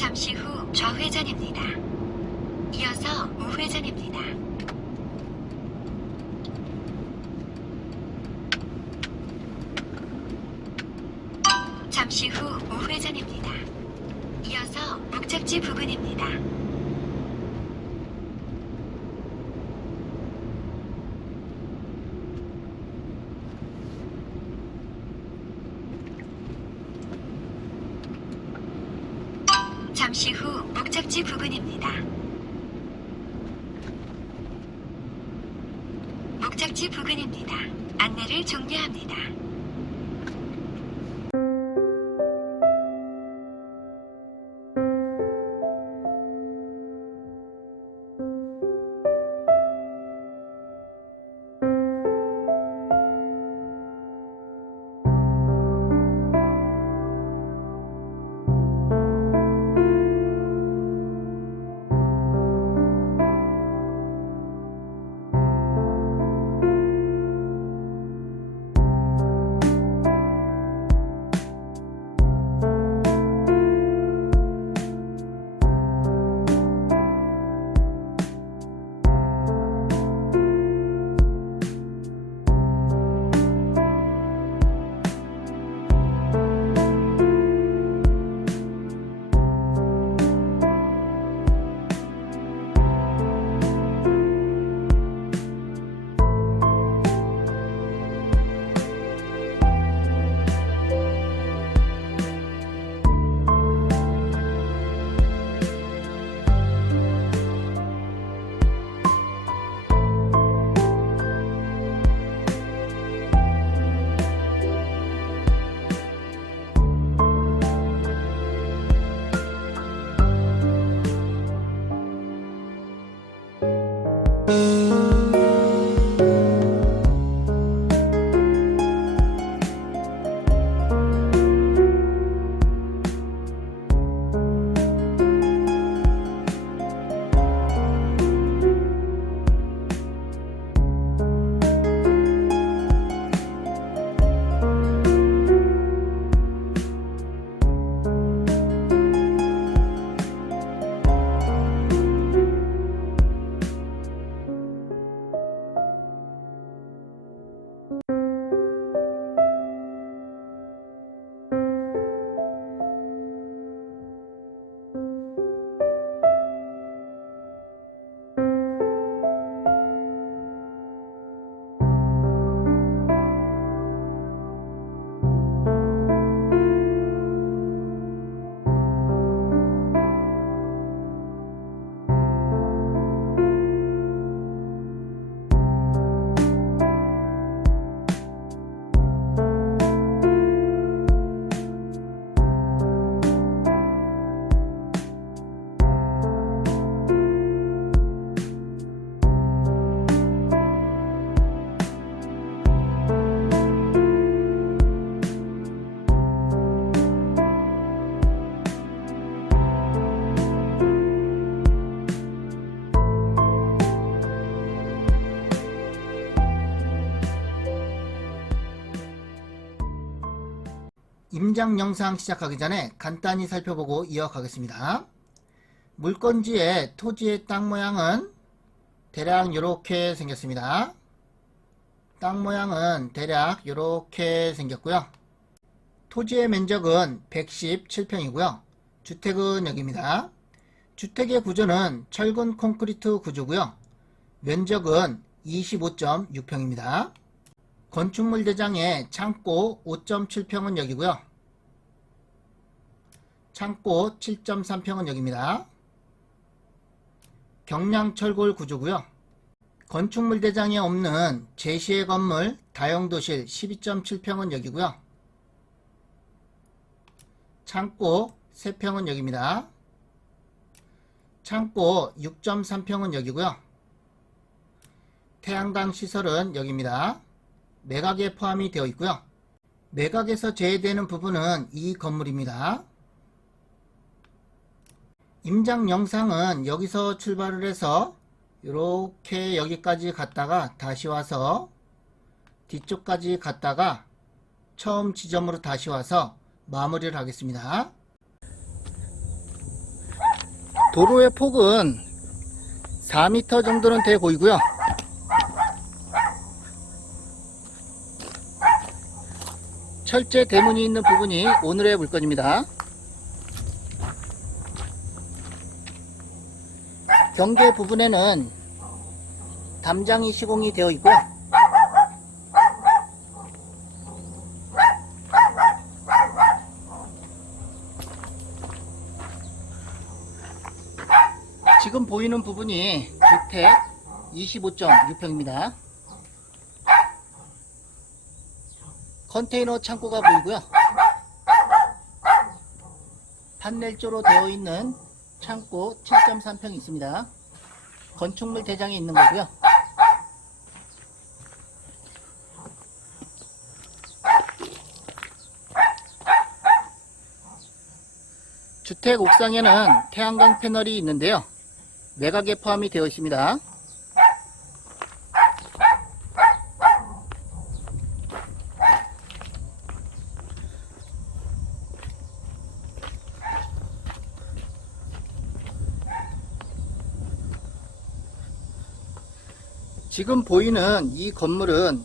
잠시 후 좌회전입니다. 이어서 우회전입니다. 잠시 후 우회전입니다. 이어서 목적지 부근입니다. 잠시 후 목적지 부근입니다. 부근입니다. 안내를 종료합니다. 임장 영상 시작하기 전에 간단히 살펴보고 이어가겠습니다. 물건지의 토지의 땅 모양은 대략 이렇게 생겼습니다. 땅 모양은 대략 이렇게 생겼고요. 토지의 면적은 117평이고요. 주택은 여기입니다. 주택의 구조는 철근 콘크리트 구조고요. 면적은 25.6평입니다. 건축물 대장의 창고 5.7평은 여기고요. 창고 7.3평은 여기입니다. 경량철골 구조고요. 건축물 대장에 없는 제시의 건물 다용도실 12.7평은 여기고요. 창고 3평은 여기입니다. 창고 6.3평은 여기고요. 태양광 시설은 여기입니다. 매각에 포함이 되어 있고요. 매각에서 제외되는 부분은 이 건물입니다. 임장 영상은 여기서 출발을 해서 이렇게 여기까지 갔다가 다시 와서 뒤쪽까지 갔다가 처음 지점으로 다시 와서 마무리를 하겠습니다. 도로의 폭은 4m 정도는 돼 보이고요. 철제 대문이 있는 부분이 오늘의 물건입니다. 경계 부분에는 담장이 시공이 되어 있고요. 지금 보이는 부분이 주택 25.6평입니다. 컨테이너 창고가 보이고요. 판넬조로 되어 있는 창고 7.3평이 있습니다. 건축물 대장이 있는 거고요. 주택 옥상에는 태양광 패널이 있는데요. 매각에 포함이 되어 있습니다. 지금 보이는 이 건물은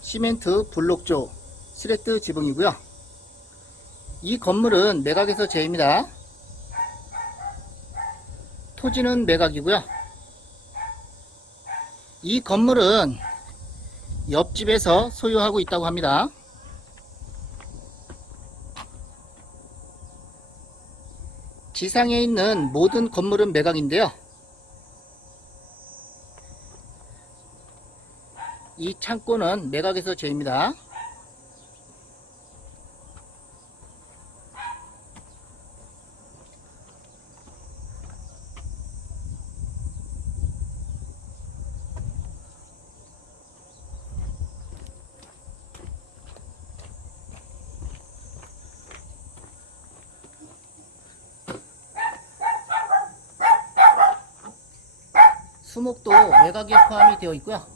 시멘트 블록조 스레트 지붕이고요. 이 건물은 매각에서 제입니다. 토지는 매각이고요. 이 건물은 옆집에서 소유하고 있다고 합니다. 지상에 있는 모든 건물은 매각인데요. 이 창고는 매각에서 제입니다. 수목도 매각에 포함이 되어 있고요.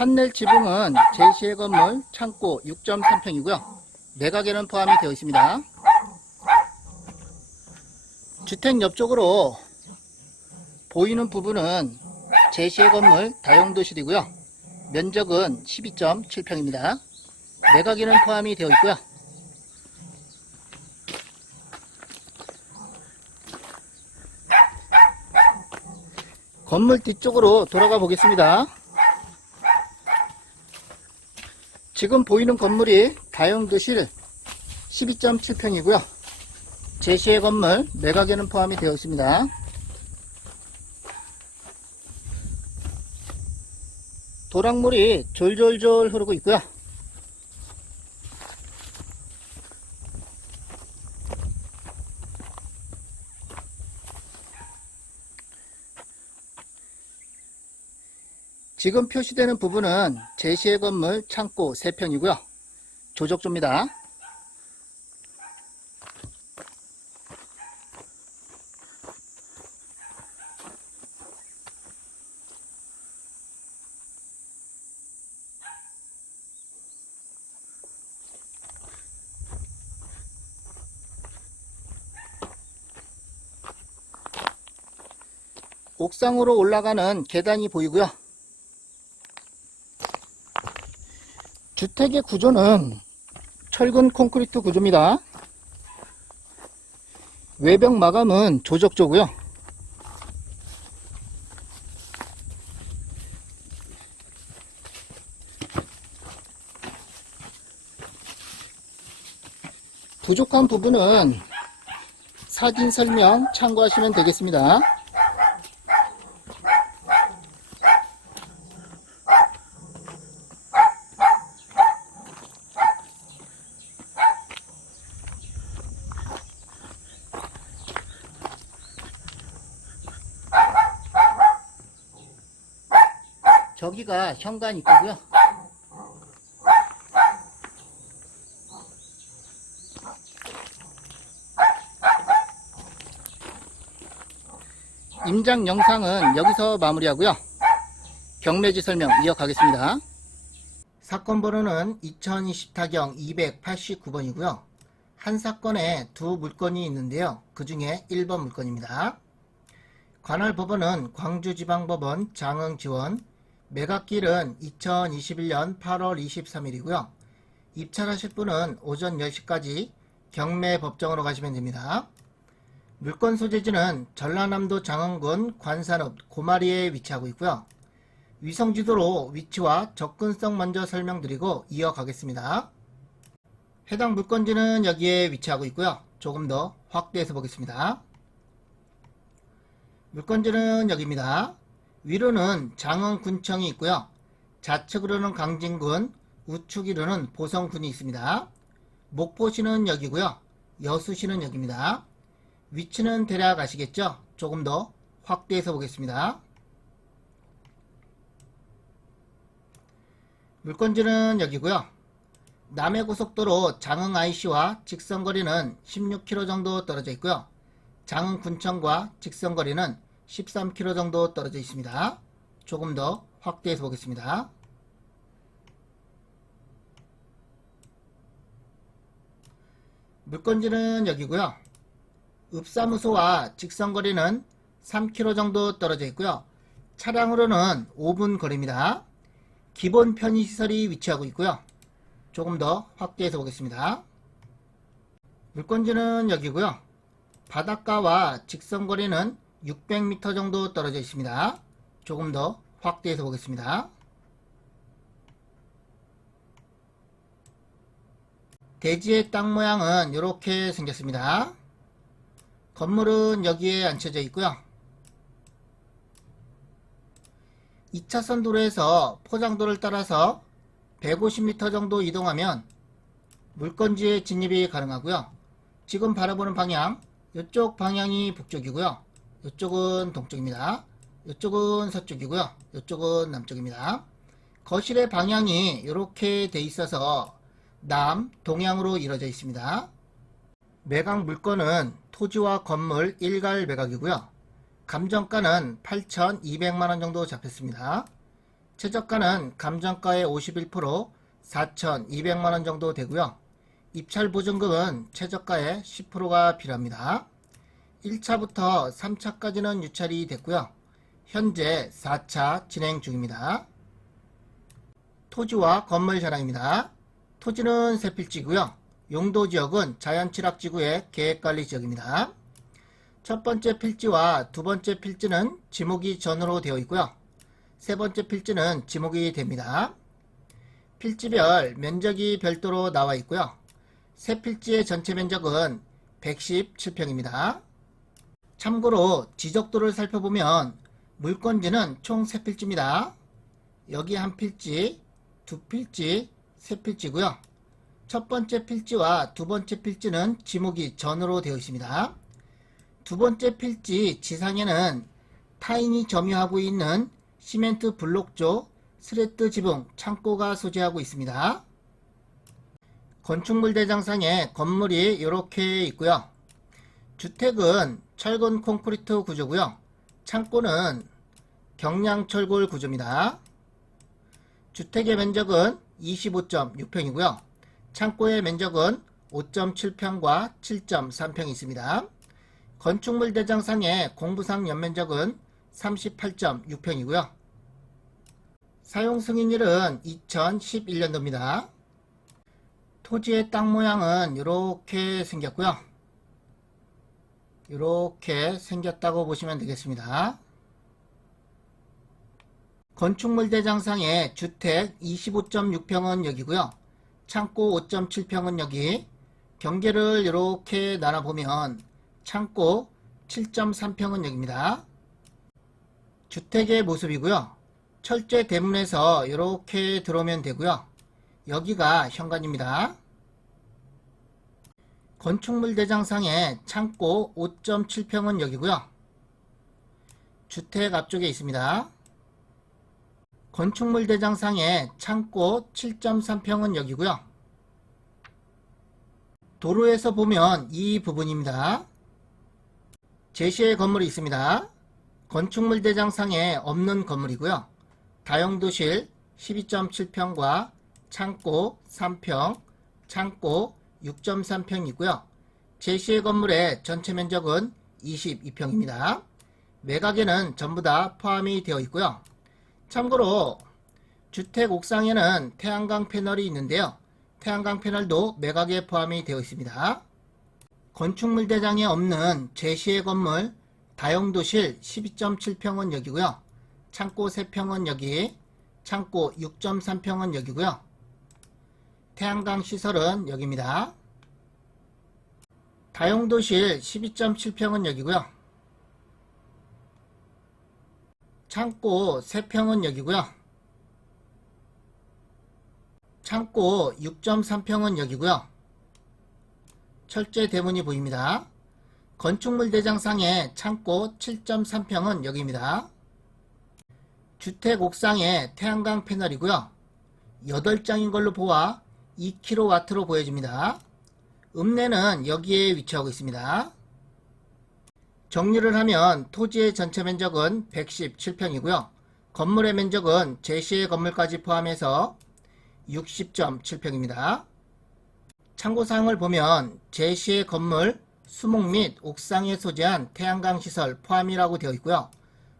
판넬 지붕은 제시의 건물 창고 6.3평이고요. 매각에는 포함이 되어 있습니다. 주택 옆쪽으로 보이는 부분은 제시의 건물 다용도실이고요. 면적은 12.7평입니다. 매각에는 포함이 되어 있고요. 건물 뒤쪽으로 돌아가 보겠습니다. 지금 보이는 건물이 다용도실 12.7평이고요. 제시의 건물 매각에는 포함이 되어 있습니다. 도랑물이 졸졸졸 흐르고 있고요. 지금 표시되는 부분은 제시의 건물 창고 3평이고요. 조적조입니다. 옥상으로 올라가는 계단이 보이고요. 주택의 구조는 철근 콘크리트 구조입니다. 외벽 마감은 조적조고요. 부족한 부분은 사진 설명 참고하시면 되겠습니다. 여기가 현관입구고요. 임장 영상은 여기서 마무리하고요. 경매지 설명 이어가겠습니다. 사건 번호는 2020 타경 289번이고요. 한 사건에 두 물건이 있는데요. 그 중에 1번 물건입니다. 관할 법원은 광주지방법원 장흥지원 매각길은 2021년 8월 23일이고요. 입찰하실 분은 오전 10시까지 경매 법정으로 가시면 됩니다. 물건 소재지는 전라남도 장흥군 관산읍 고마리에 위치하고 있고요. 위성지도로 위치와 접근성 먼저 설명드리고 이어가겠습니다. 해당 물건지는 여기에 위치하고 있고요. 조금 더 확대해서 보겠습니다. 물건지는 여기입니다. 위로는 장흥군청이 있고요. 좌측으로는 강진군, 우측으로는 보성군이 있습니다. 목포시는 여기고요. 여수시는 여기입니다. 위치는 대략 아시겠죠? 조금 더 확대해서 보겠습니다. 물건지는 여기고요. 남해고속도로 장흥 IC와 직선거리는 16km 정도 떨어져 있고요. 장흥 군청과 직선거리는 13km 정도 떨어져 있습니다. 조금 더 확대해서 보겠습니다. 물건지는 여기고요. 읍사무소와 직선거리는 3km 정도 떨어져 있고요. 차량으로는 5분 거리입니다. 기본 편의시설이 위치하고 있고요. 조금 더 확대해서 보겠습니다. 물건지는 여기고요. 바닷가와 직선거리는 600m 정도 떨어져 있습니다. 조금 더 확대해서 보겠습니다. 대지의 땅 모양은 이렇게 생겼습니다. 건물은 여기에 앉혀져 있고요. 2차선 도로에서 포장도를 따라서 150m 정도 이동하면 물건지에 진입이 가능하고요. 지금 바라보는 방향, 이쪽 방향이 북쪽이고요. 이쪽은 동쪽입니다. 이쪽은 서쪽이고요. 이쪽은 남쪽입니다. 거실의 방향이 이렇게 돼 있어서 남, 동향으로 이루어져 있습니다. 매각 물건은 토지와 건물 일괄 매각이고요. 감정가는 8,200만원 정도 잡혔습니다. 최저가는 감정가의 51% 4,200만원 정도 되고요. 입찰 보증금은 최저가의 10%가 필요합니다. 1차부터 3차까지는 유찰이 됐고요. 현재 4차 진행 중입니다. 토지와 건물 자랑입니다. 토지는 세필지고요. 용도 지역은 자연취락지구의 계획관리 지역입니다. 첫 번째 필지와 두 번째 필지는 지목이 전으로 되어 있고요. 세 번째 필지는 지목이 됩니다. 필지별 면적이 별도로 나와 있고요. 세 필지의 전체 면적은 117평입니다. 참고로 지적도를 살펴보면 물건지는 총 3필지입니다. 여기 한 필지, 두 필지, 세 필지고요. 첫 번째 필지와 두 번째 필지는 지목이 전으로 되어 있습니다. 두 번째 필지 지상에는 타인이 점유하고 있는 시멘트 블록조 스레트 지붕 창고가 소재하고 있습니다. 건축물 대장상에 건물이 이렇게 있고요. 주택은 철근 콘크리트 구조고요. 창고는 경량 철골 구조입니다. 주택의 면적은 25.6평이고요. 창고의 면적은 5.7평과 7.3평이 있습니다. 건축물 대장상의 공부상 연면적은 38.6평이고요. 사용 승인일은 2011년도입니다. 토지의 땅 모양은 이렇게 생겼고요. 이렇게 생겼다고 보시면 되겠습니다. 건축물 대장상의 주택 25.6평은 여기고요. 창고 5.7평은 여기. 경계를 이렇게 나눠보면 창고 7.3평은 여기입니다. 주택의 모습이고요. 철제 대문에서 이렇게 들어오면 되고요. 여기가 현관입니다. 건축물 대장상의 창고 5.7평은 여기고요. 주택 앞쪽에 있습니다. 건축물 대장상의 창고 7.3평은 여기고요. 도로에서 보면 이 부분입니다. 제시의 건물이 있습니다. 건축물 대장상에 없는 건물이고요. 다용도실 12.7평과 창고 3평, 창고 6.3평이고요. 제시의 건물의 전체 면적은 22평입니다. 매각에는 전부 다 포함이 되어 있고요. 참고로 주택 옥상에는 태양광 패널이 있는데요. 태양광 패널도 매각에 포함이 되어 있습니다. 건축물 대장에 없는 제시의 건물 다용도실 12.7평은 여기고요. 창고 3평은 여기, 창고 6.3평은 여기고요. 태양광 시설은 여기입니다. 다용도실 12.7평은 여기고요. 창고 3평은 여기고요. 창고 6.3평은 여기고요. 철제 대문이 보입니다. 건축물 대장상의 창고 7.3평은 여기입니다. 주택 옥상에 태양광 패널이고요. 8장인 걸로 보아 2kW로 보여집니다. 읍내는 여기에 위치하고 있습니다. 정리를 하면 토지의 전체 면적은 117평이고요. 건물의 면적은 제시의 건물까지 포함해서 60.7평입니다. 참고사항을 보면 제시의 건물, 수목 및 옥상에 소재한 태양광 시설 포함이라고 되어 있고요.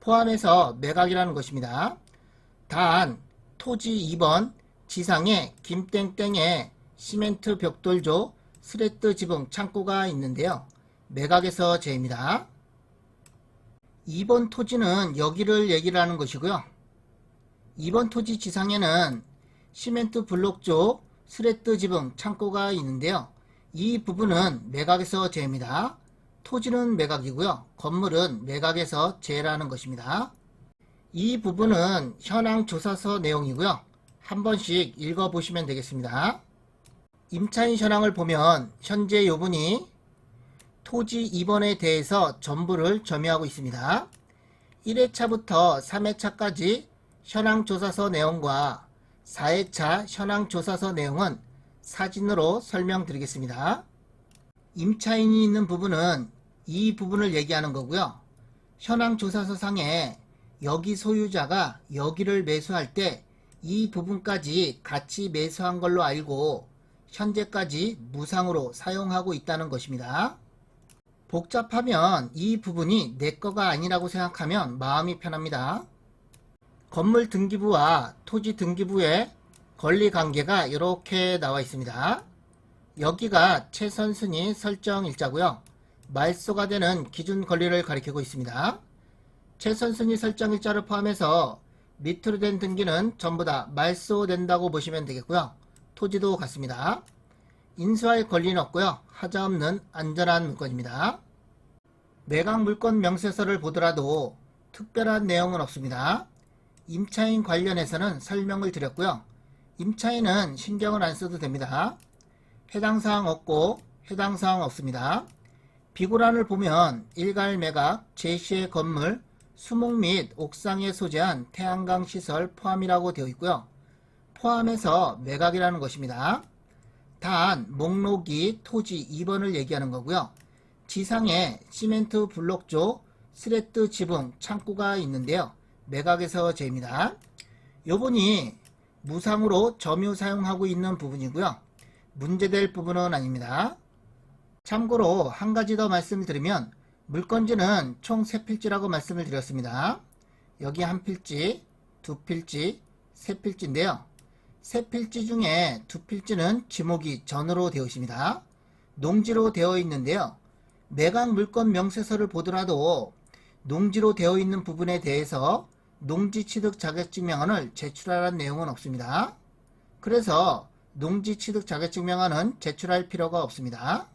포함해서 매각이라는 것입니다. 단 토지 2번 지상에 김땡땡에 시멘트 벽돌조 스레트 지붕 창고가 있는데요. 매각에서 제입니다. 2번 토지는 여기를 얘기를 하는 것이고요. 2번 토지 지상에는 시멘트 블록조 스레트 지붕 창고가 있는데요. 이 부분은 매각에서 제입니다. 토지는 매각이고요. 건물은 매각에서 제라는 것입니다. 이 부분은 현황 조사서 내용이고요. 한 번씩 읽어보시면 되겠습니다. 임차인 현황을 보면 현재 요분이 토지 2번에 대해서 전부를 점유하고 있습니다. 1회차부터 3회차까지 현황조사서 내용과 4회차 현황조사서 내용은 사진으로 설명드리겠습니다. 임차인이 있는 부분은 이 부분을 얘기하는 거고요. 현황조사서 상에 여기 소유자가 여기를 매수할 때 이 부분까지 같이 매수한 걸로 알고 현재까지 무상으로 사용하고 있다는 것입니다. 복잡하면 이 부분이 내 거가 아니라고 생각하면 마음이 편합니다. 건물 등기부와 토지 등기부의 권리 관계가 이렇게 나와 있습니다. 여기가 최선순위 설정 일자고요. 말소가 되는 기준 권리를 가리키고 있습니다. 최선순위 설정 일자를 포함해서 밑으로 된 등기는 전부 다 말소된다고 보시면 되겠고요. 토지도 같습니다. 인수할 권리는 없고요. 하자 없는 안전한 물건입니다. 매각 물건 명세서를 보더라도 특별한 내용은 없습니다. 임차인 관련해서는 설명을 드렸고요. 임차인은 신경을 안 써도 됩니다. 해당 사항 없고 해당 사항 없습니다. 비고란을 보면 일갈 매각, 제시의 건물, 수목 및 옥상에 소재한 태양광 시설 포함이라고 되어 있고요. 포함해서 매각이라는 것입니다. 단 목록이 토지 2번을 얘기하는 거고요. 지상에 시멘트 블록조 스레트 지붕 창고가 있는데요. 매각에서 제입니다. 요분이 무상으로 점유 사용하고 있는 부분이고요. 문제될 부분은 아닙니다. 참고로 한 가지 더 말씀을 드리면 물건지는 총 3필지라고 말씀을 드렸습니다. 여기 한 필지, 두 필지, 세 필지인데요. 세 필지 중에 두 필지는 지목이 전으로 되어 있습니다. 농지로 되어 있는데요. 매각 물건 명세서를 보더라도 농지로 되어 있는 부분에 대해서 농지 취득 자격증명안을 제출하라는 내용은 없습니다. 그래서 농지 취득 자격증명안은 제출할 필요가 없습니다.